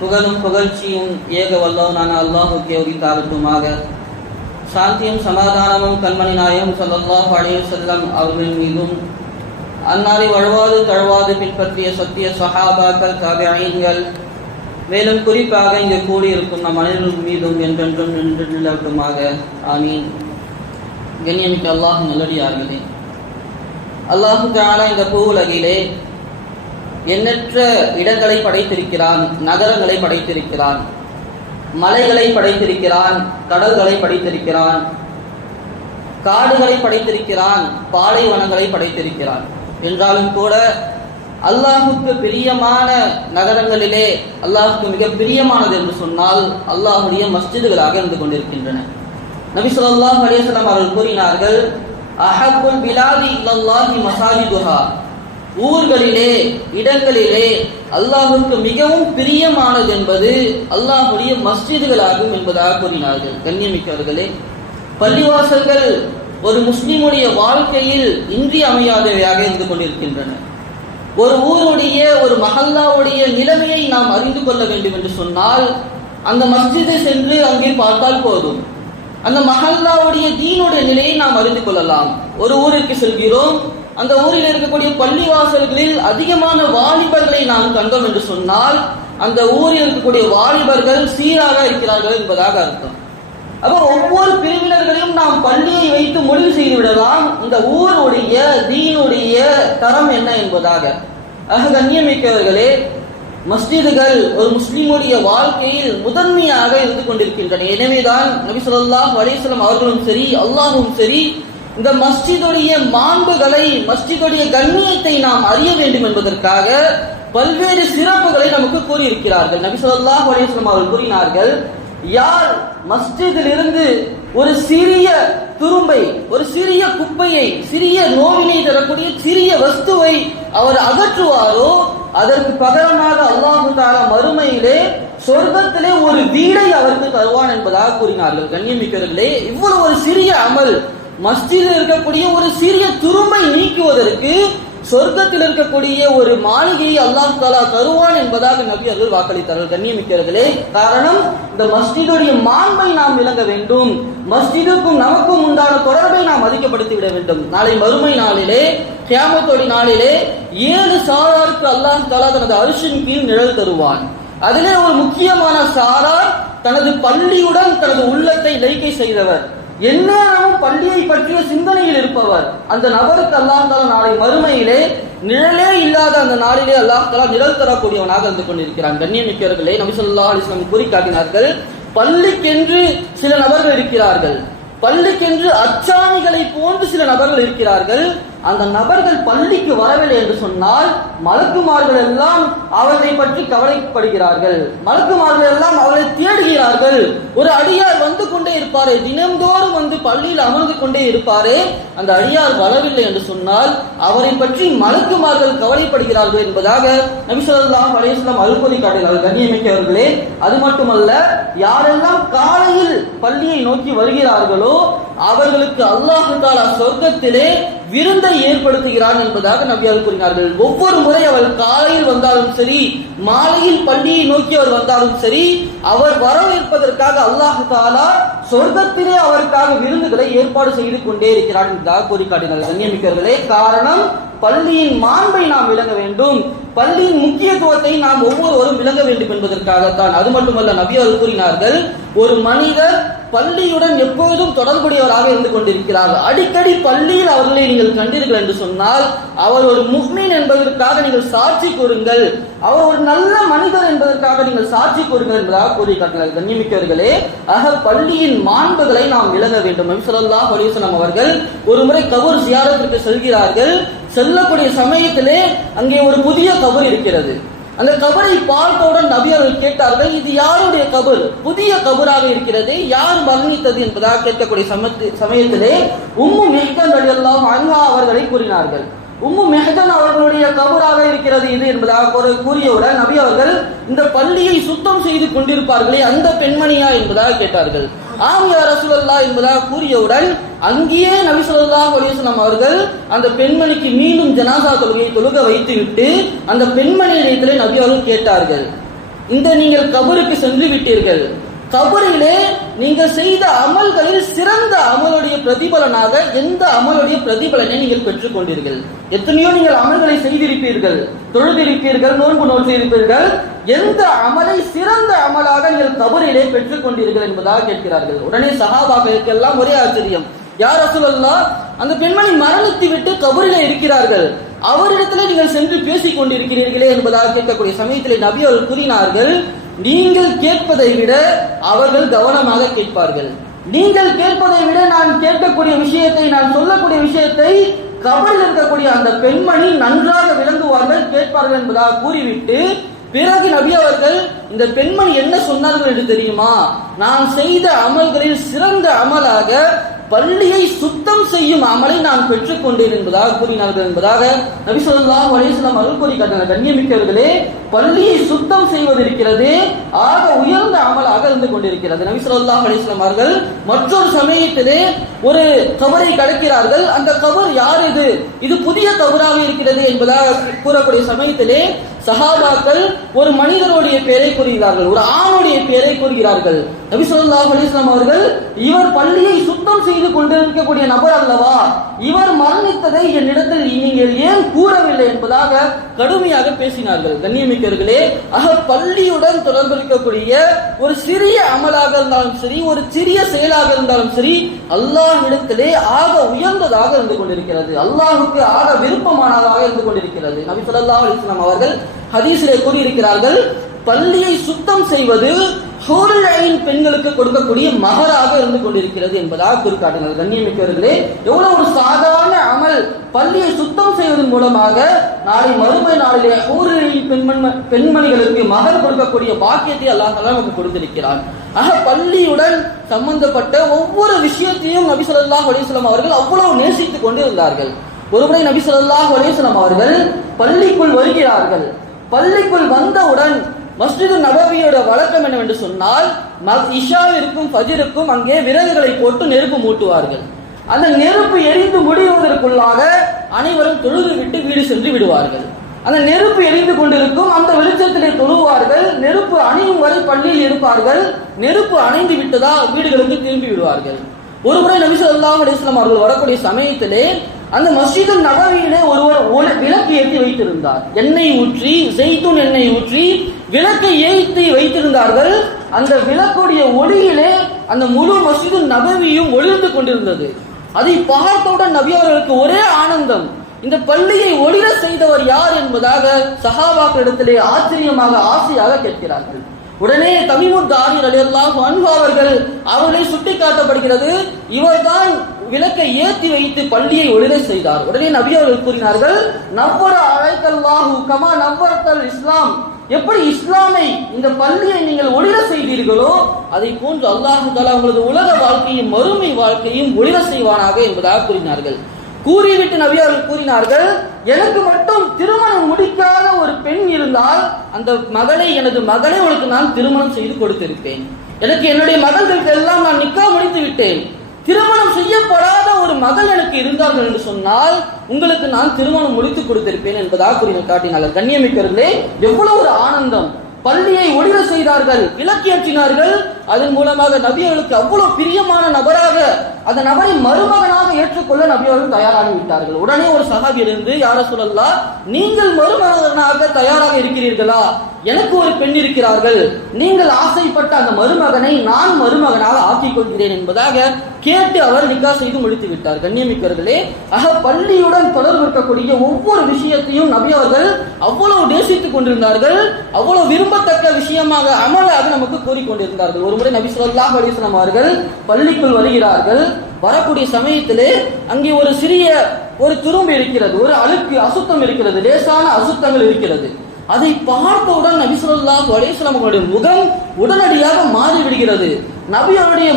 புகழும் புகழ்ச்சியும் ஏக வல்லவனான அல்லாஹுக்கே உரித்தாகட்டுமாக. சாந்தியும் சமாதானமும் கண்மணி நாயகம் ஸல்லல்லாஹு அலைஹி வஸல்லம் அவர்கள் மீதும், அன்னாரை வழுவாது தழுவாது பின்பற்றிய சத்திய சஹாபாக்கள், தாபிஈன்கள், மேலும் குறிப்பாக இங்கு கூடியிருக்கும் நம் அனைவரும் மீதும் என்றென்றும் நின்று நிலவட்டுமாக. ஆமீன். கண்ணியமிக்க அல்லாஹ் நல்லடியார்களே, அல்லாஹு தஆலா இந்த பூவுலகிலே எண்ணற்ற இடங்களை படைத்திருக்கிறான், நகரங்களை படைத்திருக்கிறான், மலைகளை படைத்திருக்கிறான், கடல்களை படைத்திருக்கிறான், காடுகளை படைத்திருக்கிறான், பாலைவனங்களை படைத்திருக்கிறான். என்றாலும் கூட அல்லாஹுக்கு பிரியமான நகரங்களிலே அல்லாஹுக்கு மிக பிரியமானது என்று சொன்னால் அல்லாஹுடைய மஸ்ஜிதுகளாக இருந்து கொண்டிருக்கின்றன. நபி ஸல்லல்லாஹு அலைஹி வஸல்லம் அவர்கள் கூறினார்கள், அஹப்புல் பிலாதி இல்லல்லாஹி மசாஜிதுஹா, ஊர்களிலே இடங்களிலே அல்லாஹுக்கு மிகவும் பிரியமானது என்பது அல்லாஹுடைய மஸ்ஜிதுகளாகும் என்பதாக கூறினார்கள். கண்ணியமிக்கவர்களே, பள்ளிவாசல்கள் ஒரு முஸ்லிமுடைய வாழ்க்கையில் இன்றியமையாதவையாக இருந்து கொண்டிருக்கின்றன. ஒரு ஊருடைய, ஒரு மஹல்லாவுடைய நிலைமையை நாம் அறிந்து கொள்ள வேண்டும் என்று சொன்னால் அந்த மஸ்ஜிதை சென்று அங்கே பார்த்தால் போதும். அந்த மஹல்லாவுடைய தீனுடைய நிலையை நாம் அறிந்து கொள்ளலாம். ஒரு ஊருக்கு செல்கிறோம், அந்த ஊரில் இருக்கக்கூடிய பள்ளிவாசல்களில் அதிகமான வாலிபர்களை நாம் கண்டோம் என்று சொன்னால் அந்த ஊரில் இருக்கக்கூடிய வாலிபர்கள் சீராக இருக்கிறார்கள் என்பதாக அர்த்தம். அப்போ ஒவ்வொரு பிரிவினர்களையும் நாம் பள்ளியை வைத்து முடிவு செய்து விடலாம் இந்த ஊருடைய தீனுடைய தரம் என்ன என்பதாக. கண்ணியமிக்கவர்களே, மஸ்ஜிதுகள் ஒரு முஸ்லிமுடைய வாழ்க்கையில் முதன்மையாக இருந்து கொண்டிருக்கின்றன. எனவேதான் நபி ஸல்லல்லாஹு அலைஹி வஸல்லம் அவர்களும் சரி, அல்லாஹ்வும் சரி, இந்த மஸ்ஜிதுடைய மாண்புகளை, மஸ்ஜிதுடைய கண்ணியத்தை நாம் அறிய வேண்டும் என்பதற்காக பல்வேறு சிறப்புகளை நமக்கு கூறியிருக்கிறார்கள். நபி ஸல்லல்லாஹு அலைஹி வஸல்லம் அவர்கள் கூறினார்கள், யார் மஸ்ஜிதில் இருந்து ஒரு சிறிய துரும்பை, ஒரு சிறிய குப்பையை, சிறிய நோவினை தரக்கூடிய சிறிய வஸ்துவை அவர் அகற்றுவாரோ அதற்கு பகரமாக அல்லாஹு தஆலா மறுமையிலே சொர்க்கத்திலே ஒரு வீடை அவருக்கு தருவான் என்பதாக கூறினார்கள். கண்ணியமிக்கவர்களே, இவ்வளவு ஒரு சிறிய அமல், மஸ்ஜிதில் இருக்கக்கூடிய ஒரு சிறிய துரும்பை நீக்குவதற்கு சொர்க்கத்தில் இருக்கக்கூடிய ஒரு மாளிகையை அல்லாஹ் தஆலா தருவான் என்பதாக நபி அவர்கள் வாக்களித்தார்கள். கண்ணியமிக்கவர்களே, காரணம் இந்த மஸ்ஜிதுடைய மாண்பை நாம் விளங்க வேண்டும், மஸ்ஜிதுக்கும் நமக்கும் உண்டான தொடர்பை நாம் அதிகப்படுத்தி விட வேண்டும். நாளை மறுமை நாளிலே, கியாமத்துடைய நாளிலே 7 சாராருக்கு அல்லாஹ் தஆலா தனது அர்ஷின் கீழ் நிழல் தருவான். அதிலே ஒரு முக்கியமான சாரார் தனது பள்ளியுடன் தனது உள்ளத்தை லைக்கை செய்தவர், எந்நேரமும் பள்ளியை பற்றிய சிந்தனையில் இருப்பவர். அந்த நபருக்கு அல்லாஹ் தஆலா நாளை மறுமையிலே நிழலே இல்லாத அந்த நாளிலே அல்லாஹ் தஆலா நிழல் தரக்கூடியவனாக இருந்து கொண்டிருக்கிறான். கண்ணியமிக்கவர்களே, நபி ஸல்லல்லாஹு அலைஹி வஸல்லம் கூறி காட்டினார்கள், பள்ளிக்கென்று சில நபர்கள் இருக்கிறார்கள், பள்ளிக்கென்று அச்சாணிகளை போன்று சில நபர்கள் இருக்கிறார்கள். அந்த நபர்கள் பள்ளிக்கு வரவில்லை என்று சொன்னால் மலக்குமார்கள் எல்லாம் அவர்களை பற்றி கவலைப்படுகிறார்கள், மலக்குமார்கள் எல்லாம் அவர்களை தேடுகிறார்கள். ஒரு அடியார் வந்து கொண்டே இருப்பாரே, தினந்தோறும் வந்து பள்ளியில் அமர்ந்து கொண்டே இருப்பாரே, அந்த அடியார் வரவில்லை என்று சொன்னால் அவரை பற்றி மலக்குமார்கள் கவலைப்படுகிறார்கள் என்பதாக நபி ஸல்லல்லாஹு அலைஹி வஸல்லம் அருள்பொழி காட்டினார்கள். கண்ணியமிக்கவர்களே, அது மட்டுமல்ல, யாரெல்லாம் காலையில் பள்ளியை நோக்கி வருகிறார்களோ அவர்களுக்கு அல்லாஹ் தஆலா சொர்க்கத்திலே விருந்தை ஏற்படுத்துகிறான் என்பதாக நபி அவர்கள் கூறினார்கள். ஒவ்வொரு முறை அவர் காலையில் வந்தாலும் சரி, மாலையில் பள்ளியை நோக்கி அவர் வந்தாலும் சரி, அவர் வரவேற்பதற்காக அல்லாஹ் தஆலா சொர்க்கத்திலே அவருக்காக விருந்துகளை ஏற்பாடு செய்து கொண்டே இருக்கிறார் என்பதாக கூறி காட்டினார்கள். கண்ணியமிக்கவர்களே, காரணம் பள்ளியின் மாண்பை நாம் விளங்க வேண்டும், பள்ளியின் முக்கியத்துவத்தை நாம் ஒவ்வொருவரும் விளங்க வேண்டும் என்பதற்காகத்தான். அது மட்டுமல்ல, நபி அவர்கள் கூறினார்கள், ஒரு மனிதர் பள்ளியுடன் எப்போதும் தொடர்புடையவராக இருந்து கொண்டிருக்கிறார், அடிக்கடி பள்ளியில் அவர்களை நீங்கள் கண்டீர்கள் என்று சொன்னால் அவர் ஒரு முஃமின் என்பதற்காக நீங்கள் சாட்சி கூறுங்கள், அவர் ஒரு நல்ல மனிதர் என்பதற்காக நீங்கள் சாட்சி கூறுங்கள் என்பதாக கூறி காட்டினார்கள். கண்ணியமிக்கவர்களே, பள்ளியின் மாண்புகளை நாம் விளங்க வேண்டும். நபி ஸல்லல்லாஹு அலைஹி வஸல்லம் அவர்கள் ஒரு முறை கபர் ஜியாரத்திற்கு செல்கிறார்கள். செல்லக்கூடிய சமயத்திலே அங்கே ஒரு புதிய கபர் இருக்கிறது. அந்த கபரை பார்த்தவுடன் நபி அவர்கள் கேட்டார்கள், இது யாருடைய கபர்? புதிய கபராக இருக்கிறது, யார் மரணித்தது என்பதாக கேட்கக்கூடிய சமயத்திலே உம்மு மிஹ்தன் ரலியல்லாஹு அன்ஹா அவர்களை கூறினார்கள். உம்மு மிஹ்தன் அவர்களுடைய கபராக இருக்கிறது இது என்பதாக கூறியவுடன் நபி அவர்கள், இந்த பள்ளியை சுத்தம் செய்து கொண்டிருப்பார்களே அந்த பெண்மணியா என்பதாக கேட்டார்கள். ஆம் யா ரசூலல்லாஹ் என்பதாக கூறியவுடன் அங்கேயே நபி ஸல்லல்லாஹு அலைஹி வஸல்லம் அவர்கள் அந்த பெண்மணிக்கு மீண்டும் ஜனாசா தொழுகை தொழுக வைத்துவிட்டு அந்த பெண்மணியிடத்திலே நபி அவர்கள் கேட்டார்கள், இந்த நீங்கள் கபருக்கு சென்று விட்டீர்கள், கபரிலே நீங்கள் செய்த அமல்களில் சிறந்த அமலுடைய பிரதிபலனாக எந்த அமலுடைய பிரதிபலனை நீங்கள் பெற்றுக் கொண்டீர்கள்? எத்தனையோ நீங்கள் அமல்களை செய்திருப்பீர்கள், தொழுதிருப்பீர்கள், நோன்பு நோற்றிருப்பீர்கள், எந்த அமலை சிறந்த அமலாக நீங்கள் கபரிலே பெற்றுக் கொண்டீர்கள் என்பதாக கேட்கிறார்கள். உடனே சஹாபாக்களுக்கு எல்லாம் ஒரே ஆச்சரியம். யா ரசூலல்லாஹ், அந்த பெண்மணி மரணித்து விட்டு கபரிலே இருக்கிறார்கள், அவரிடத்திலே நீங்கள் சென்று பேசிக் கொண்டிருக்கிறீர்களே என்பதாக கேட்கக்கூடிய சமயத்திலே நபி அவர்கள் கூறினார்கள், நீங்கள் கேட்பதை விட அவர்கள் கவனமாக கேட்பார்கள். நீங்கள் கேட்பதை விட நான் கேட்கக்கூடிய விஷயத்தை, நான் சொல்லக்கூடிய விஷயத்தை கபரில் இருக்கக்கூடிய அந்த பெண்மணி நன்றாக விளங்குவார்கள், கேட்பார்கள் என்பதாக கூறிவிட்டு பிறகு நபி அவர்கள் இந்த பெண்மணி என்ன சொன்னார்கள் என்று தெரியுமா? நான் செய்த அமல்களில் சிறந்த அமலாக பள்ளியை சுத்தம் செய்யும் அமலை நான் பெற்றுக் கொண்டேன் என்பதாக கூறினார்கள் என்பதாக நபி ஸல்லல்லாஹு அலைஹி வஸல்லம் அவர்கள் கூறி காட்டினார்கள். கண்ணியமிக்கவர்களே, பள்ளியை சுத்தம் செய்வது இருக்கிறது ஆக உயர்ந்த அமலாக இருந்து கொண்டிருக்கிறது. நபி ஸல்லல்லாஹு அலைஹி வஸல்லம் அவர்கள் மற்றொரு சமயத்திலே ஒரு கபரை கடக்கிறார்கள். அந்த கபர் யார் இது? இது புதிய கபராக இருக்கிறது என்பதாக கூறக்கூடிய சமயத்திலே சஹாபாக்கள் ஒரு மனிதனுடைய பெயரை கூறுகிறார்கள், ஒரு ஆணுடைய பெயரை கூறுகிறார்கள். நபி ஸல்லல்லாஹு அலைஹி வஸல்லம் அவர்கள், இவர் பள்ளியை சுத்தம் செய்து கொண்டிருக்கக்கூடிய நபர் அல்லவா, இவர் மரணித்ததை என்னிடத்தில் நீங்கள் ஏன் கூறவில்லை என்பதாக கடுமையாக பேசினார்கள். கண்ணியமிக்கவர்களே, பள்ளியுடன் தொடர்பு இருக்கக்கூடிய ஒரு சிறிய அமலாக இருந்தாலும் சரி, ஒரு சிறிய செயலாக இருந்தாலும் சரி, அல்லாஹ்விடத்திலே ஆக உயர்ந்ததாக இருந்து கொண்டிருக்கிறது, அல்லாஹ்வுக்கு ஆக விருப்பமானதாக இருந்து கொண்டிருக்கிறது. நபி ஸல்லல்லாஹு அலைஹி வஸல்லம் அவர்கள் ஹதீஸிலே கூறியிருக்கிறார்கள், பள்ளியை சுத்தம் செய்வது ஹூருல் ஐன் பெண்களுக்கு கொடுக்கக்கூடிய மகராக இருந்து கொண்டிருக்கிறது என்பதாக குறிக்காட்டுங்கள். கண்ணியமிக்கவர்களே, எவ்வளவு ஒரு சாதாரண அமல், பள்ளியை சுத்தம் செய்வதன் மூலமாக நாளை மறுமை நாளிலே ஹூருல் ஐன் பெண்மணிகளுக்கு மகர் கொடுக்கக்கூடிய பாக்கியத்தை அல்லாஹ் தஆலா நமக்கு கொடுத்திருக்கிறான். பள்ளியுடன் சம்பந்தப்பட்ட ஒவ்வொரு விஷயத்தையும் நபி ஸல்லல்லாஹு அலைஹி வஸல்லம் அவர்கள் அவ்வளவு நேசித்துக் கொண்டு இருந்தார்கள். ஒருமுறை நபி ஸல்லல்லாஹு அலைஹி வஸல்லம் அவர்கள் பள்ளிக்குள் வருகிறார்கள். பள்ளிக்குள் வந்தவுடன் மஸ்ஜிது நபவியோட வழக்கம் என்னவென்று சொன்னால், இஷாவிற்கும் ஃபஜ்ருக்கும் அங்கே விறகுகளை போட்டு நெருப்பு மூட்டுவார்கள். அந்த நெருப்பு எரிந்து முடிவதற்குள்ளாக அனைவரும் தொழுது விட்டு வீடு சென்று விடுவார்கள். அந்த நெருப்பு எரிந்து கொண்டிருக்கும் அந்த வெளிச்சத்திலே தொழுவார்கள். நெருப்பு அணையும் வரை பள்ளியில் இருப்பார்கள். நெருப்பு அணைந்து விட்டதா வீடுகளுக்கு திரும்பி விடுவார்கள். ஒருமுறை நபி ஸல்லல்லாஹு அலைஹி வஸல்லம் அவர்கள் வரக்கூடிய சமயத்திலே அந்த மஸ்ஜிது நபவியிலே ஒருவர் விளக்கு ஏற்றி வைத்திருந்தார். எண்ணெய் ஊற்றி, ஜெய்தூன் எண்ணெய் ஊற்றி விளக்கை ஏற்றி வைத்திருந்தார்கள். அந்த விளக்குடைய ஒளியிலே அந்த முழு மஸ்ஜிது நபவியும் ஒளிர்ந்து கொண்டிருந்தது. அதை பார்த்தவுடன் நபி அவர்களுக்கு ஒரே ஆனந்தம். இந்த பள்ளியை ஒளிர செய்தவர் யார் என்பதாக சஹாபாக்களிடத்திலே ஆச்சரியமாக ஆசையாக கேட்கிறார்கள். உடனே தமீமுத் தாரி ரலியல்லாஹு அன்ஹு அவர்களை சுட்டி காட்டப்படுகிறது, இவர்தான் விளக்கை ஏற்றி வைத்து பள்ளியை ஒளிர செய்தார். உடனே நபி அவர்கள் கூறினார்கள், நவ்வர அலைக்கல்லாஹு கமா நவ்வரத்தல் இஸ்லாம், எப்படி இஸ்லாமை, இந்த பள்ளியை நீங்கள் ஒளிர செய்தீர்களோ அதை போன்று அல்லாஹ் தஆலா உங்களது உலக வாழ்க்கையும் மறுமை வாழ்க்கையும் ஒளிர செய்வானாக என்பதாக கூறினார்கள். கூறிவிட்டு நபி அவர்கள் கூறினார்கள், எனக்கு மட்டும் திருமணம் முடிக்காத ஒரு பெண் இருந்தால் அந்த மகளை, எனது மகளை உனக்கு நான் திருமணம் செய்து கொடுத்திருப்பேன். எனக்கு என்னுடைய மகள்களுக்கு எல்லாம் நான் நிக்கா முடித்து விட்டேன். திருமணம் செய்யப்படாத ஒரு மகள் எனக்கு இருந்தார்கள் என்று சொன்னால் உங்களுக்கு நான் திருமணம் முடித்து கொடுத்திருப்பேன் என்பதாக கூறி காட்டினார்கள். கண்ணியமிக்கவர்களே, எவ்வளவு ஒரு ஆனந்தம்! பள்ளியை ஒளிர செய்தார்கள், விளக்கேற்றினார்கள். அதன் மூலமாக நபி அவர்களுக்கு அவ்வளவு பிரியமான நபராக, அந்த நபரை மருமகனாக ஏற்றுக்கொள்ள நபி அவர்கள் தயாராகி விட்டார்கள். உடனே ஒரு சஹாபி இருந்து, யா ரசூலல்லாஹ், நீங்கள் மருமகனாக தயாராக இருக்கிறீர்களா? எனக்கு ஒரு பெண் இருக்கிறார்கள், நீங்கள் ஆசைப்பட்ட அந்த மருமகனை நான் மருமகனாக ஆக்கிக் கொள்கிறேன் என்பதாக கேட்டு அவர் நிக்கா செய்து முடித்து விட்டார். கண்ணியமிக்கவர்களே, பள்ளியுடன் தொடர்பு இருக்கக்கூடிய ஒவ்வொரு விஷயத்தையும் நபி அவர்கள் அவ்வளவு நேசித்துக் கொண்டிருந்தார்கள், அவ்வளவு விரும்பத்தக்க விஷயமாக அமலாக நமக்கு கூறிக்கொண்டிருந்தார்கள். ஒருமுறை நபி ஸல்லல்லாஹு அலைஹி வஸல்லம் அவர்கள் பள்ளிக்குள் வருகிறார்கள். வரக்கூடிய சமயத்திலே அங்கே ஒரு சிறிய ஒரு துரும்பு இருக்கிறது, ஒரு அழுக்கு அசுத்தம் இருக்கிறது, லேசான அசுத்தங்கள் இருக்கிறது. அதை பார்த்தவுடன் நபி ஸல்லல்லாஹு அலைஹி வஸல்லம் அவர்களுடைய முகம் உடனடியாக மாறிவிடுகிறது. நபியுடைய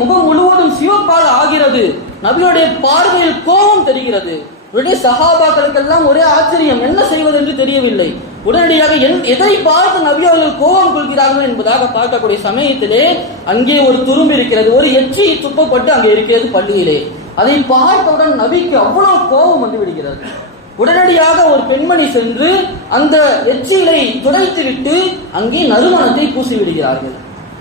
முகம் முழுவதும் சிவப்பாக ஆகிறது. நபியுடைய பார்வையில் கோபம் தெரிகிறது. உடனே சஹாபாக்களுக்கெல்லாம் ஒரே ஆச்சரியம், என்ன செய்வது என்று தெரியவில்லை. உடனடியாக எதை பார்த்து நபி அவர்கள் கோபம் கொள்கிறார்கள் என்பதாக பார்க்கக்கூடிய சமயத்திலே அங்கே ஒரு துரும்பு இருக்கிறது, ஒரு எச்சி துப்பப்பட்டு அங்கே இருக்கிறது பள்ளியிலே. அதை பார்த்தவுடன் நபிக்கு அவ்வளவு கோபம் வந்து விடுகிறது. உடனடியாக ஒரு பெண்மணி சென்று அந்த எச்சிலை துடைத்துவிட்டு அங்கே நறுமணத்தை பூசி விடுகிறார்கள்.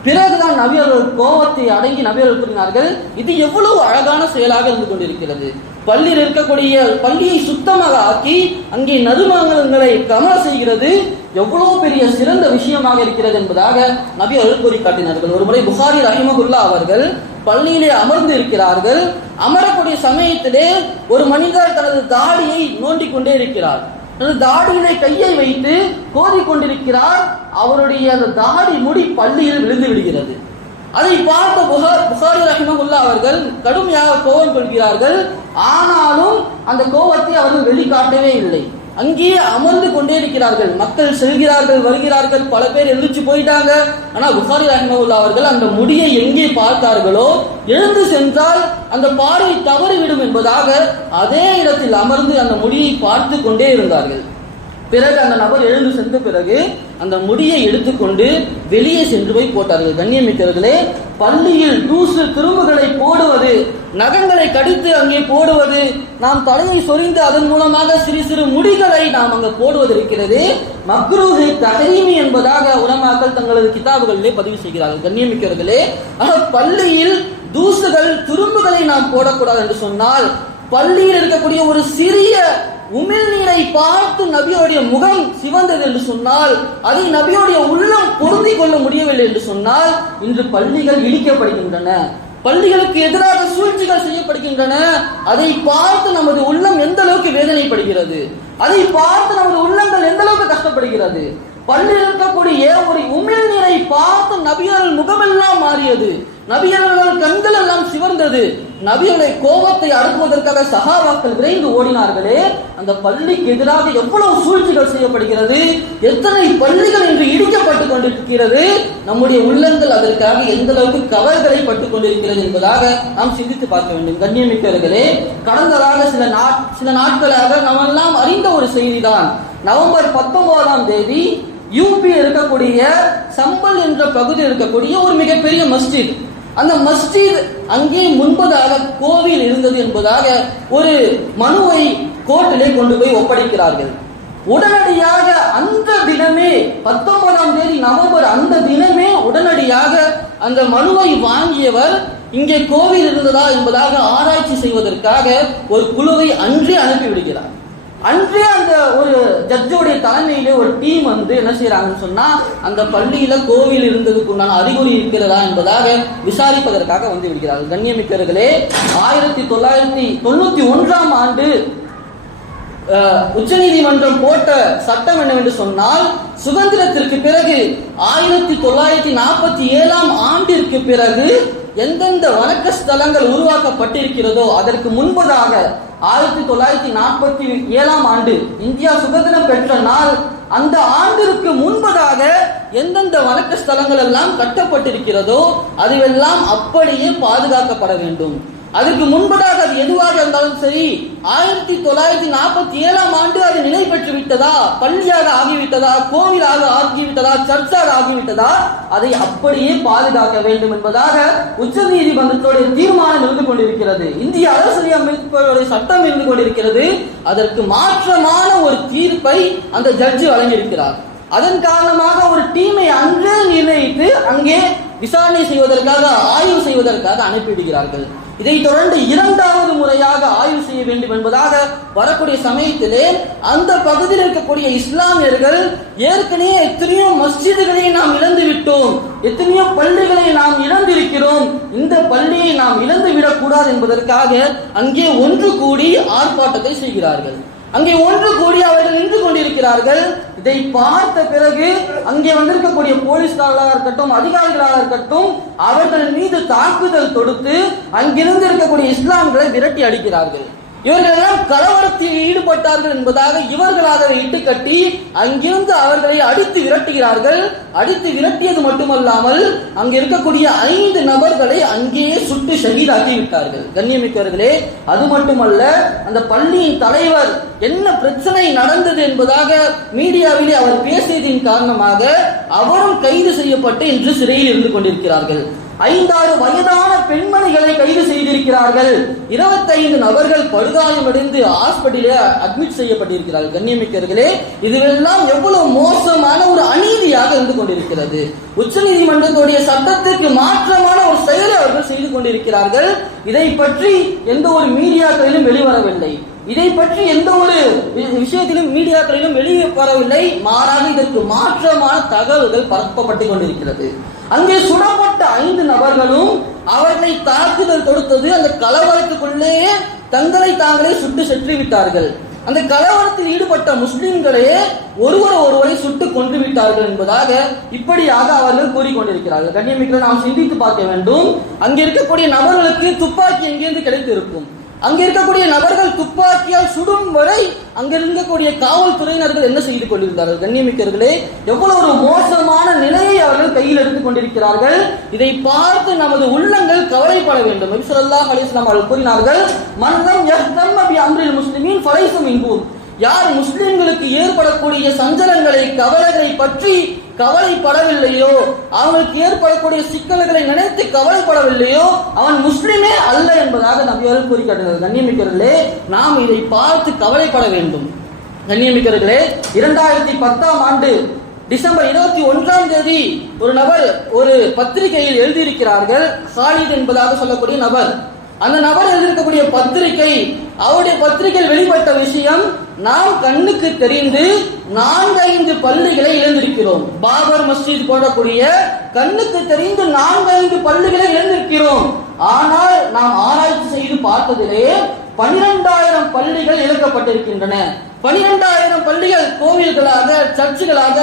பிறகுதான் நபி அவர்கள் கோபத்தை அடங்கி நபி அவர்கள் கூறினார்கள், இது எவ்வளவு அழகான செயலாக இருந்து கொண்டிருக்கிறது. பள்ளியில் இருக்கக்கூடிய பள்ளியை சுத்தமாக ஆக்கி அங்கே நறுமணங்களை கமல செய்கிறது எவ்வளவு பெரிய சிறந்த விஷயமாக இருக்கிறது என்பதாக நபி அவர்கள் கூறி காட்டினார்கள். ஒருமுறை புகாரி ரஹிமஹுல்லா அவர்கள் பள்ளியிலே அமர்ந்து இருக்கிறார்கள். அமரக்கூடிய சமயத்திலே ஒரு மனிதர் தனது தாடியை நோண்டிக் கொண்டே இருக்கிறார். தனது தாடியிலே கையை வைத்து கோதிக் கொண்டிருக்கிறார். அவருடைய அந்த தாடி முடி பள்ளியில் விழுந்து விடுகிறது. அதை பார்த்த புகாரி ரஹிமஹுல்லா அவர்கள் கடுமையாக கோபம் கொள்கிறார்கள். ஆனாலும் அந்த கோபத்தை அவர்கள் வெளிக்காட்டவே இல்லை. அங்கேயே அமர்ந்து கொண்டே இருக்கிறார்கள். மக்கள் செல்கிறார்கள், வருகிறார்கள், பல பேர் எழுந்து போயிட்டாங்க. ஆனா புகாரி ரஹிமஹுல்லா அவர்கள் அந்த முடியை எங்கே பார்த்தார்களோ எழுந்து சென்றால் அந்த பார்வை தவறிவிடும் என்பதாக அதே இடத்தில் அமர்ந்து அந்த முடியை பார்த்து கொண்டே இருந்தார்கள். பிறகு அந்த நபர் எழுந்து சென்ற பிறகு அந்த முடியை எடுத்துக்கொண்டு வெளியே சென்று போய் போட்டார்கள். கண்ணியமிக்கவர்களே, பள்ளியில் தூசு திரும்புகளை போடுவது, நகங்களை கடித்து அங்கே போடுவது, நாம் தலையை சொரிந்து அதன் மூலமாக சிறு சிறு முடிகளை நாம் அங்கு போடுவது இருக்கிறது மக்ரூஹ் தஹரீமி என்பதாக உலமாக்கள் தங்களது கிதாபுகளிலே பதிவு செய்கிறார்கள். கண்ணியமிக்கவர்களே, பள்ளியில் தூசுகள் துரும்புகளை நாம் போடக்கூடாது என்று சொன்னால், பள்ளியில் இருக்கக்கூடிய ஒரு சிறிய உமிழ்நீரை பார்த்து நபியோடைய முகம் சிவந்தது என்று சொன்னால், அதை நபியோடைய உள்ளம் பொருந்தி கொள்ள முடியவில்லை என்று சொன்னால், இன்று பள்ளிகள் இடிக்கப்படுகின்றன, பள்ளிகளுக்கு எதிராக சூழ்ச்சிகள் செய்யப்படுகின்றன. அதை பார்த்து நமது உள்ளம் எந்த அளவுக்கு வேதனைப்படுகிறது, அதை பார்த்து நமது உள்ளங்கள் எந்த அளவுக்கு கஷ்டப்படுகிறது. பள்ளியில் இருக்கக்கூடிய ஒரு உமிழ்நீரை பார்த்து நபியர்கள் முகமெல்லாம் மாறியது, நபியர்கள் கண்கள் எல்லாம் சிவந்தது. நபியுடைய கோபத்தை அடக்குவதற்காக சஹாபாக்கள் விரைந்து ஓடினார்களே, அந்த பள்ளிக்கு எதிராக எவ்வளவு சூழ்ச்சிகள் செய்யப்படுகிறது, எத்தனை பள்ளிகள் இன்று இடிக்கப்பட்டுக் கொண்டிருக்கிறது. நம்முடைய உள்ளங்கள் அதற்காக எந்த அளவுக்கு கவர்களை பட்டுக் கொண்டிருக்கிறது என்பதாக நாம் சிந்தித்து பார்க்க வேண்டும். கண்ணியமிக்கவர்களே, கடந்ததாக சில நாட்களாக நாம் எல்லாம் அறிந்த ஒரு செய்திதான். நவம்பர் 19ஆம் தேதி யூபி இருக்கக்கூடிய சம்பல் என்ற பகுதியில் இருக்கக்கூடிய ஒரு மிகப்பெரிய மஸ்ஜித், அந்த மஸ்ஜித் அங்கே முன்பதாக கோவில் இருந்தது என்பதாக ஒரு மனுவை கோர்ட்டிலே கொண்டு போய் ஒப்படைக்கிறார்கள். உடனடியாக அந்த தினமே 19ஆம் தேதி நவம்பர் அந்த தினமே உடனடியாக அந்த மனுவை வாங்கியவர் இங்கே கோவில் இருந்ததா என்பதாக ஆராய்ச்சி செய்வதற்காக ஒரு குழுவை அன்றே அனுப்பிவிடுகிறார். அன்றே அந்த ஒரு ஜட்ஜோடைய தலைமையிலே ஒரு டீம் வந்து என்ன செய்யறாங்கன்னு சொன்னா, அந்த பள்ளியில கோவில் இருந்ததுக்கு உண்டான அறிகுறி இருக்கிறதா என்பதாக விசாரிப்பதற்காக வந்து விடுகிறார்கள். கண்ணியமிக்கவர்களே, 1991ஆம் ஆண்டு உச்சநீதிமன்றம் போட்ட சட்டம் என்னவென்று சொன்னால், சுதந்திரத்திற்கு பிறகு 1947ஆம் ஆண்டிற்கு பிறகு எந்தெந்த வணக்க ஸ்தலங்கள் உருவாக்கப்பட்டிருக்கிறதோ அதற்கு முன்பதாக 1947ஆம் ஆண்டு இந்தியா சுதந்திரம் பெற்ற நாள், அந்த ஆண்டிற்கு முன்பதாக எந்தெந்த வணக்க ஸ்தலங்கள் எல்லாம் கட்டப்பட்டிருக்கிறதோ அதுவெல்லாம் அப்படியே பாதுகாக்கப்பட வேண்டும். அதுக்கு முன்பதாக அது எதுவாக இருந்தாலும் சரி, 1947ஆம் ஆண்டு அது நிலை பெற்று விட்டதா, பள்ளியாக ஆகிவிட்டதா, கோவிலாக ஆகிவிட்டதா, சர்ச்சாக ஆகிவிட்டதா, அதை அப்படியே பாதுகாக்க வேண்டும் என்பதாக உச்ச நீதிமன்றத்துடைய தீர்மானம் இருந்து கொண்டிருக்கிறது. இந்திய அரசியலமைப்புடைய சட்டம் இருந்து கொண்டிருக்கிறது. அதற்கு மாற்றமான ஒரு தீர்ப்பை அந்த ஜட்ஜி வழங்கியிருக்கிறார். அதன் காரணமாக ஒரு டீமை அன்றே நிர்ணயித்து அங்கே விசாரணை செய்வதற்காக, ஆய்வு செய்வதற்காக அனுப்பிவிடுகிறார்கள். இதை தொடர்ந்து 2வது முறையாக ஆய்வு செய்ய வேண்டும் என்பதாக வரக்கூடிய சமயத்திலே அந்த பகுதியில் இருக்கக்கூடிய இஸ்லாமியர்கள் ஏற்கனவே எத்தனையோ மஸ்ஜிதுகளை நாம் இழந்து விட்டோம், எத்தனையோ பள்ளிகளை நாம் இழந்திருக்கிறோம், இந்த பள்ளியை நாம் இழந்து விடக்கூடாது என்பதற்காக அங்கே ஒன்று கூடி ஆர்ப்பாட்டத்தை செய்கிறார்கள். அங்கே ஒன்று கூடி அவர்கள் நின்று கொண்டிருக்கிறார்கள். இதை பார்த்த பிறகு அங்கே வந்திருக்கக்கூடிய போலீஸ்காரர்களாக இருக்கட்டும், அதிகாரிகளாக இருக்கட்டும், அவர்கள் மீது தாக்குதல் தொடுத்து அங்கிருந்து இருக்கக்கூடிய இஸ்லாம்களை விரட்டி அடிக்கிறார்கள். இவர்கள் எல்லாம் கலவரத்தில் ஈடுபட்டார்கள் என்பதாக இவர்களாக இட்டுக்கட்டி அங்கிருந்து அவர்களை அடித்து விரட்டுகிறார்கள். அடித்து விரட்டியது மட்டுமல்லாமல் அங்கே இருக்கக்கூடிய 5 நபர்களை அங்கேயே சுட்டு ஷஹீதாக்கி விட்டார்கள். கண்ணியமிக்கவர்களே, அது மட்டுமல்ல, அந்த பள்ளியின் தலைவர் என்ன பிரச்சனை நடந்தது என்பதாக மீடியாவிலே அவர் பேசியதின் காரணமாக அவரும் கைது செய்யப்பட்டு இன்று சிறையில் இருந்து கொண்டிருக்கிறார்கள். 5-6 வயதான பெண்மணிகளை கைது செய்திருக்கிறார்கள். 25 நபர்கள் படுகாயமடைந்து ஹாஸ்பிட்டலில் அட்மிட் செய்யப்பட்டிருக்கிறார்கள். கண்ணியமிக்கவர்களே, இதுவெல்லாம் எவ்வளவு மோசமான ஒரு அநீதியாக இருந்து கொண்டிருக்கிறது. உச்ச நீதிமன்றத்துடைய சட்டத்திற்கு மாற்றமான ஒரு செயலை அவர்கள் செய்து கொண்டிருக்கிறார்கள். இதை பற்றி எந்த ஒரு மீடியாக்களிலும் வெளிவரவில்லை. இதை பற்றி எந்த ஒரு விஷயத்திலும் மீடியாக்களிலும் வெளியே வரவில்லை. மாறாக இதற்கு மாற்றமான தகவல்கள் பரப்பப்பட்டுக் கொண்டிருக்கிறது. அங்கே சுடப்பட்ட 5 நபர்களும் அவர்களை தாக்குதல் தொடுத்தது அந்த கலவரத்துக்குள்ளேயே தங்களை தாங்களே சுட்டு சென்று விட்டார்கள். அந்த கலவரத்தில் ஈடுபட்ட முஸ்லிம்களே ஒருவரை சுட்டு கொன்று விட்டார்கள் என்பதாக இப்படியாக அவர்கள் கூறிக்கொண்டிருக்கிறார்கள். கண்ணியமிக்க நாம் சிந்தித்து பார்க்க வேண்டும். அங்கே இருக்கக்கூடிய நபர்களுக்கு துப்பாக்கி எங்கிருந்து கிடைத்திருக்கும்? அங்க இருக்கக்கூடிய நபர்கள் துப்பாக்கியால் சுடும் வரை அங்க இருக்கக்கூடிய காவல்துறையினர்கள் என்ன செய்து கொண்டிருந்தார்கள்? கண்ணியமிக்கவர்களே, எவ்வளவு ஒரு மோசமான நிலையை அவர்கள் கையில் எடுத்துக் கொண்டிருக்கிறார்கள். இதை பார்த்து நமது உள்ளங்கள் கவலைப்பட வேண்டும். நபி ஸல்லல்லாஹு அலைஹி வஸல்லம் அவர்கள் கூறினார்கள், மன்னம் யஹ்தம்ம பி அம்ரில் முஸ்லிமீன் ஃபலைஸ மின்ஹும். யார் முஸ்லிம்களுக்கு ஏற்படக்கூடிய சஞ்சலங்களை கவலைகளை பற்றி கவலைப்படவில்லையோ, அவங்களுக்கு ஏற்படக்கூடிய சிக்கல்களை நினைத்து கவலைப்படவில்லையோ, அவன் முஸ்லிமே அல்ல என்பதாக நபியவர்கள் கூறி காட்டினார்கள். கண்ணியமிக்கவர்களே, நாம் இதை பார்த்து கவலைப்பட வேண்டும். கண்ணியமிக்கவர்களே, 2010ஆம் ஆண்டு டிசம்பர் 21ஆம் தேதி ஒரு நபர் ஒரு பத்திரிகையில் எழுதியிருக்கிறார்கள். ஹாலித் என்பதாக சொல்லக்கூடிய நபர். அந்த நபர் எழுதியிருக்கக்கூடிய பத்திரிகை, அவருடைய பத்திரிகையில் வெளிப்பட்ட விஷயம், நாம் கண்ணுக்கு தெரிந்து 4-5 பள்ளிகளை இழந்திருக்கிறோம். பாபர் மஸ்ஜித் போடக்கூடிய கண்ணுக்கு தெரிந்து 4-5 பள்ளிகளை இழந்திருக்கிறோம். ஆனால் நாம் ஆராய்ச்சி செய்து பார்த்ததிலே 12,000 பள்ளிகள் இழக்கப்பட்டிருக்கின்றன. 12,000 பள்ளிகள் கோவில்களாக, சர்ச்சுகளாக,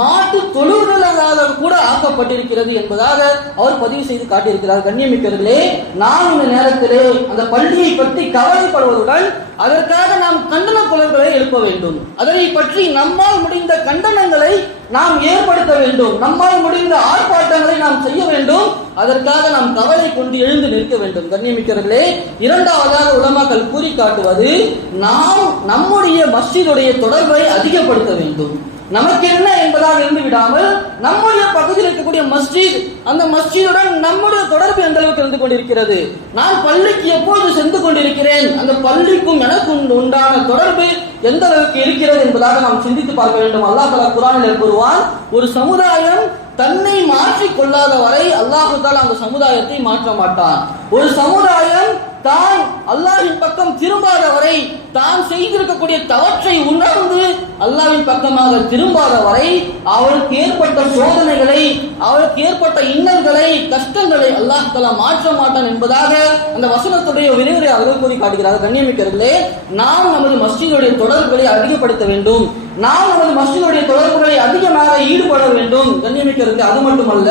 மாட்டு தொழுகளாக கூட ஆக்கப்பட்டிருக்கிறது என்பதாக அவர் பதிவு செய்து காட்டியிருக்கிறார். கண்ணியமிக்கவர்களே, நாம் இந்த நேரத்திலே அந்த பள்ளியை பற்றி கவலைப்படுவதுடன் அதற்காக நாம் கண்டன குரல்களை எழுப்ப வேண்டும். அதனை பற்றி நம்மால் முடிந்த கண்டனங்களை நாம் ஏற்படுத்த வேண்டும். நம்மால் முடிந்த ஆர்ப்பாட்டங்களை நாம் செய்ய வேண்டும். அதற்காக நாம் கவலை கொண்டு எழுந்து நிற்க வேண்டும். கண்ணியமிக்கவர்களே, இரண்டாவதாக உலமாக்கள் கூறி காட்டுவது, நாம் நம்முடைய மஸ்ஜிதுடைய தொடர்பை அதிகப்படுத்த வேண்டும். நமக்கு என்ன என்பதாக இருந்து விடாமல் நம்முடைய பகுதியில் இருக்கக்கூடிய மஸ்ஜித், அந்த மஸ்ஜிதுடன் நம்முடைய தொடர்பு எந்த அளவுக்கு இருந்து கொண்டிருக்கிறது, நான் பள்ளிக்கு எப்போது சென்று கொண்டிருக்கிறேன், அந்த பள்ளிக்கும் எனக்கும் உண்டான தொடர்பு எந்த அளவுக்கு இருக்கிறது என்பதாக நாம் சிந்தித்து பார்க்க வேண்டும். அல்லாஹ் தஆலா குர்ஆனில் கூறுவான், ஒரு சமுதாயம் தன்னை மாற்றிக் கொள்ளாத வரை அல்லாஹ் தஆலா அந்த சமுதாயத்தை மாற்ற மாட்டான். ஒரு சமுதாயம் தான் அல்லாஹ்வின் பக்கம் திரும்பாத வரை, தான் செய்திருக்கக்கூடிய தவற்றை உணர்ந்து அல்லாஹ்வின் பக்கமாக திரும்பாத வரை அவருக்கு ஏற்பட்ட சோதனைகளை, அவருக்கு ஏற்பட்ட இன்னல்களை, கஷ்டங்களை அல்லாஹ் தஆலா மாற்ற மாட்டான் என்பதாக அந்த வசனத்துடைய விரிவுரை அவர்கள் கூறி காட்டுகிறார்கள். கண்ணியமிக்கவர்களே, நாம் நமது மஸ்ஜிதுடைய தொடர்புகளை அதிகப்படுத்த வேண்டும். நாம் நமது மஸ்ஜிதுடைய தொடர்புகளை அதிகமாக ஈடுபட வேண்டும். கண்ணியமிக்கவர்களே, அது மட்டுமல்ல,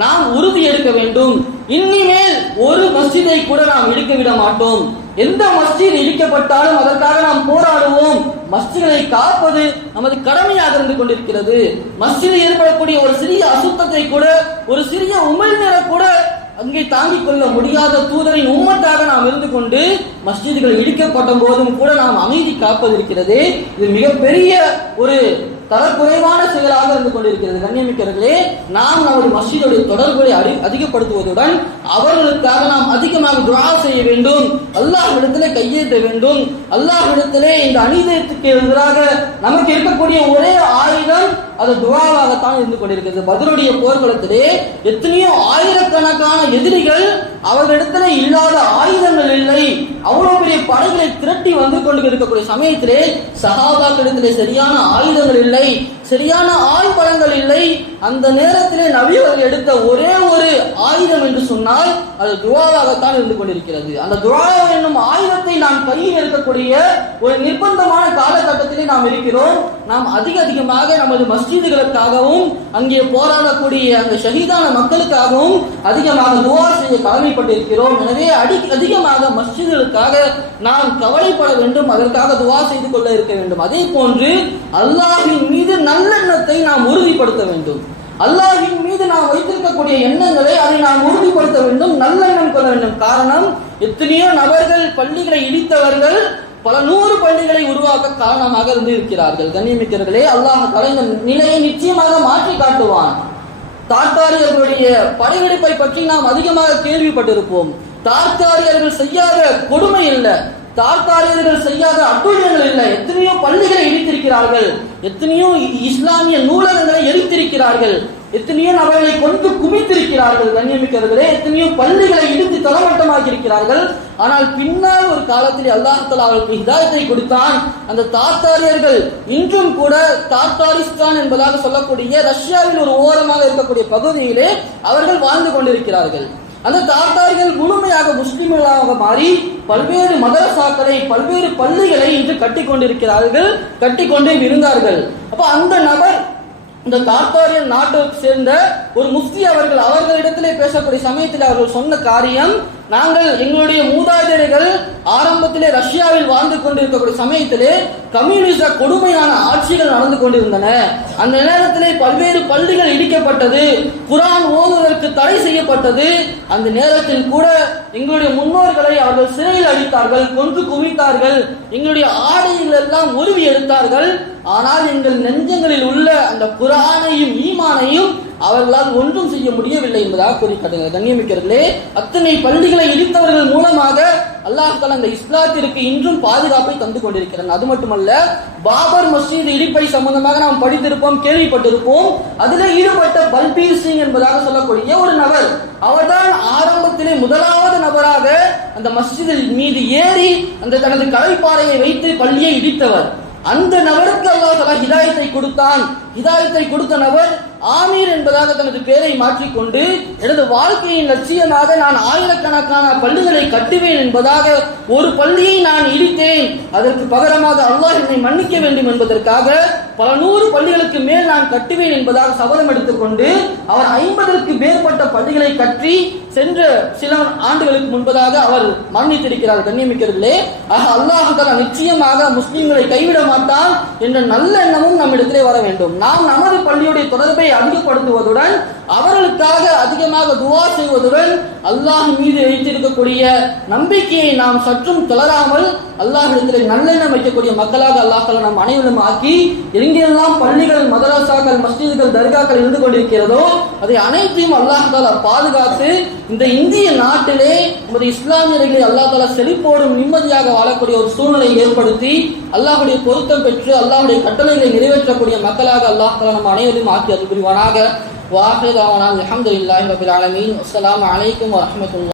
நாம் உறுதி எடுக்க வேண்டும். இனிமேல் ஒரு மஸ்ஜிதை கூட நாம் இடிக்க விட மாட்டோம். எந்த மஸ்ஜித் இடிக்கப்பட்டாலும் அதற்காக நாம் போராடுவோம். மஸ்ஜிதை காப்பது நமது கடமையாக இருந்து கொண்டிருக்கிறது. மஸ்ஜிதில் ஏற்படக்கூடிய ஒரு சிறிய அசுத்தத்தை கூட, ஒரு சிறிய உமிழ்நீரை கூட அங்கே தாங்கிக் கொள்ள முடியாத தூதரின் உம்மத்தாக நாம் இருந்து கொண்டு மஸ்ஜிதுகள் இடிக்கப்பட்ட போதும் கூட நாம் அமைதி காப்பது இருக்கிறது. இது மிகப்பெரிய ஒரு தரக்குறைவான செயலாக இருந்து கொண்டிருக்கிறது. கண்ணியமிக்கவர்களே, நாம் நமது மஸ்ஜிதுடைய தொடர்புகளை அதிகப்படுத்துவதுடன் அவர்களுக்காக நாம் அதிகமாக துஆ செய்ய வேண்டும். அல்லாஹ்விடத்திலே கையேற்ற வேண்டும். அல்லாஹ்விடத்திலே இந்த அநீதிக்கு எதிராக நமக்கு இருக்கக்கூடிய ஒரே ஆயுதம் அது துஆவாகத்தான் இருந்து கொண்டிருக்கிறது. பத்ருடைய போர்க்களத்திலே எத்தனையோ ஆயிரக்கணக்கான எதிரிகள், அவர்களிடத்திலே இல்லாத ஆயுதங்கள் இல்லை, அவ்வளவு பெரிய படைகளை திரட்டி வந்து கொண்டு இருக்கக்கூடிய சமயத்திலே சஹாபாக்களிடத்திலே சரியான ஆயுதங்கள் இல்லை, சரியான ஆள் பலங்கள் இல்லை. அந்த நேரத்திலே நபி அவர்கள் எடுத்த ஒரே ஒரு ஆயுதம் என்று சொன்னால் அது துஆவாகத்தான் இருந்து கொண்டிருக்கிறது. அந்த துஆ என்னும் ஆயுதத்தை நாம் கையில் இருக்கக்கூடிய ஒரு நிர்பந்தமான காலகட்டத்திலே நாம் இருக்கிறோம். நாம் அதிகமாக நமது மஸ்ஜிதுகளுக்காகவும் அங்கே போராடக்கூடிய அந்த ஷஹீதான மக்களுக்காகவும் அதிகமாக துஆ செய்ய கடமைப்பட்டிருக்கிறோம். எனவே அதிகமாக மஸ்ஜிதுகளுக்காக நாம் கவலைப்பட வேண்டும். அதற்காக துஆ செய்து கொள்ள இருக்க வேண்டும். அதே போன்று அல்லாஹ்வின் மீது நல்லெண்ணத்தை நாம் உறுதிப்படுத்த வேண்டும். அல்லாஹ்வின் மீது நாம் வைத்திருக்கக்கூடிய எண்ணங்களை அதை நாம் உறுதிப்படுத்த வேண்டும், நல்லெண்ணம் கொள்ள வேண்டும். காரணம், எத்தனையோ நபர்கள் பள்ளிகளை இடித்தவர்கள் பல 100 பள்ளிகளை உருவாக்க காரணமாக இருந்து இருக்கிறார்கள். கண்ணியமிக்கவர்களே, அல்லாஹ் தஆலா இந்த நிலையை நிச்சயமாக மாற்றி காட்டுவான். தாத்தா தார்த்தாரியர்களுடைய படையெடுப்பை பற்றி நாம் அதிகமாக கேள்விப்பட்டிருப்போம். தார்த்தாரியர்கள் செய்யாத கொடுமை இல்லை, தார்த்தாரியர்கள் செய்யாத அட்டூழியங்கள் இல்லை. எத்தனையோ பள்ளிகளை இடித்திருக்கிறார்கள், எத்தனையோ இஸ்லாமிய நூலகங்களை எரித்திருக்கிறார்கள், எத்தனையோ நபர்களை கொண்டு குவித்திருக்கிறார்கள். கண்ணியமிக்கவர்களே, எத்தனையோ பள்ளிகளை இடித்து தளமட்டமாக்கி இருக்கிறார்கள். ஆனால் பின்னால் ஒரு காலத்தில் அல்லாஹ் தஆலா அவர்களுக்கு ஹிதாயத்தை கொடுத்தான். அந்த தார்த்தாரியர்கள் இன்றும் கூட தார்த்தாரிஸ்தான் என்பதாக சொல்லக்கூடிய ரஷ்யாவில் ஒரு ஓரமாக இருக்கக்கூடிய பகுதியிலே அவர்கள் வாழ்ந்து கொண்டிருக்கிறார்கள். அந்த தார்த்தார்கள் முழுமையாக முஸ்லிம்களாக மாறி பல்வேறு மதரசாக்களை, பல்வேறு பள்ளிகளை இன்று கட்டி கொண்டிருக்கிறார்கள், கட்டி கொண்டே இருந்தார்கள். அப்ப அந்த நபர், இந்த தார்த்தாரியன் நாட்டை சேர்ந்த ஒரு முஃப்தி அவர்களிடத்திலே பேசக்கூடிய சமயத்தில் அவர்கள் சொன்ன காரியம், நாங்கள் எங்களுடைய மூதாதையர்கள் ஆரம்பத்திலே ரஷ்யாவில் வாழ்ந்து கொண்டிருக்கக்கூடிய சமயத்திலே கம்யூனிச கொடுமையான ஆட்சிகள் நடந்து கொண்டிருந்தன. அந்த நேரத்திலே பல்வேறு பள்ளிகள் இடிக்கப்பட்டது, குர்ஆன் ஓதுவதற்கு தடை செய்யப்பட்டது. அந்த நேரத்தில் கூட எங்களுடைய முன்னோர்களை அவர்கள் சிறையில் அடித்தார்கள், கொன்று குவித்தார்கள், எங்களுடைய ஆடைகள் எல்லாம் உருவி எடுத்தார்கள். ஆனால் எங்கள் நெஞ்சங்களில் உள்ள அந்த குர்ஆனையும் ஈமானையும் அவர்களால் ஒன்றும் செய்ய முடியவில்லை என்பதாக கூறிக்காட்டுகிறது. கண்ணியமிக்கிறர்களே, அத்தனை பள்ளிகளை இடித்தவர்கள் மூலமாக அல்லாஹ் தஆலா இந்த இஸ்லாத்திற்கு இன்றும் பாதுகாப்பை தந்து கொண்டிருக்கிறார். அது மட்டுமல்ல, பாபர் மஸ்ஜித் இடிப்பை சம்பந்தமாக நாம் படித்திருப்போம், கேள்விப்பட்டிருப்போம். அதில் ஈடுபட்ட பல்பீர் சிங் என்பதாக சொல்லக்கூடிய ஒரு நபர், அவர்தான் ஆரம்பத்திலே முதலாவது நபராக அந்த மஸ்ஜிதில் மீது ஏறி அந்த தனது கலைப்பாறையை வைத்து பள்ளியை இடித்தவர். அந்த நபருக்கு அல்லாஹ் தஆலா ஹிதாயத்தை கொடுத்தான். ஹிதாயத்தை கொடுத்த நபர் ஆமீர் என்பதாக தனது பெயரை மாற்றிக்கொண்டு, எனது வாழ்க்கையின் லட்சியமாக நான் ஆயிரக்கணக்கான பள்ளிகளை கட்டுவேன் என்பதாக ஒரு பள்ளியை நான் இடித்தேன், அதற்கு பகரமாக அல்லாஹ் என்னை மன்னிக்க வேண்டும் என்பதற்காக பல நூறு பள்ளிகளுக்கு மேல் நான் கட்டுவேன் என்பதாக சபதம் எடுத்துக்கொண்டு அவர் 50ற்கு மேற்பட்ட பள்ளிகளை கட்டி சென்ற சில ஆண்டுகளுக்கு முன்பதாக அவர் மரணித்திருக்கிறார். கண்ணியமிக்கிறதிலே, ஆக அல்லாஹ் தஆலா நிச்சயமாக முஸ்லிம்களை கைவிட மாட்டான் என்ற நல்ல எண்ணமும் நம்மிடத்திலே வர வேண்டும். நாம் நமது பள்ளியுடைய தொடர்பை அதிகப்படுத்துவதுடன் அவர்களுக்காக அதிகமாக துஆ செய்வதுடன் அல்லாஹ் மீது வைத்திருக்கக்கூடிய நம்பிக்கையை நாம் சற்றும் தளராமல் அல்லாஹ்விடத்தில் நல்லெண்ணம் வைக்கக்கூடிய மக்களாக அல்லாஹ் தஆலா நம் அனைவரும் ஆக்கி, எங்கெல்லாம் பள்ளிகள், மதரசாக்கள், மஸ்ஜிதுகள், தர்காக்கள் இருந்து கொண்டிருக்கிறதோ அதை அனைத்தையும் அல்லாஹ் தஆலா பாதுகாத்து இந்த இந்திய நாட்டிலே நமது இஸ்லாமியர்களை அல்லாஹ் தஆலா செழிப்போடும் நிம்மதியாக வாழக்கூடிய ஒரு சூழ்நிலை ஏற்படுத்தி அல்லாஹ்வுடைய பொருத்தம் பெற்று அல்லாஹ்வுடைய கட்டளைகளை நிறைவேற்றக்கூடிய மக்களாக அல்லாஹ் தஆலா நம் அனைவரையும் ஆக்கி அருள் புரிவானாக. வாஹிரு தஅவானா அல்ஹம்துலில்லாஹி ரப்பில் ஆலமீன். அஸ்ஸலாமு அலைக்கும் வரஹ்மத்துல்லாஹி.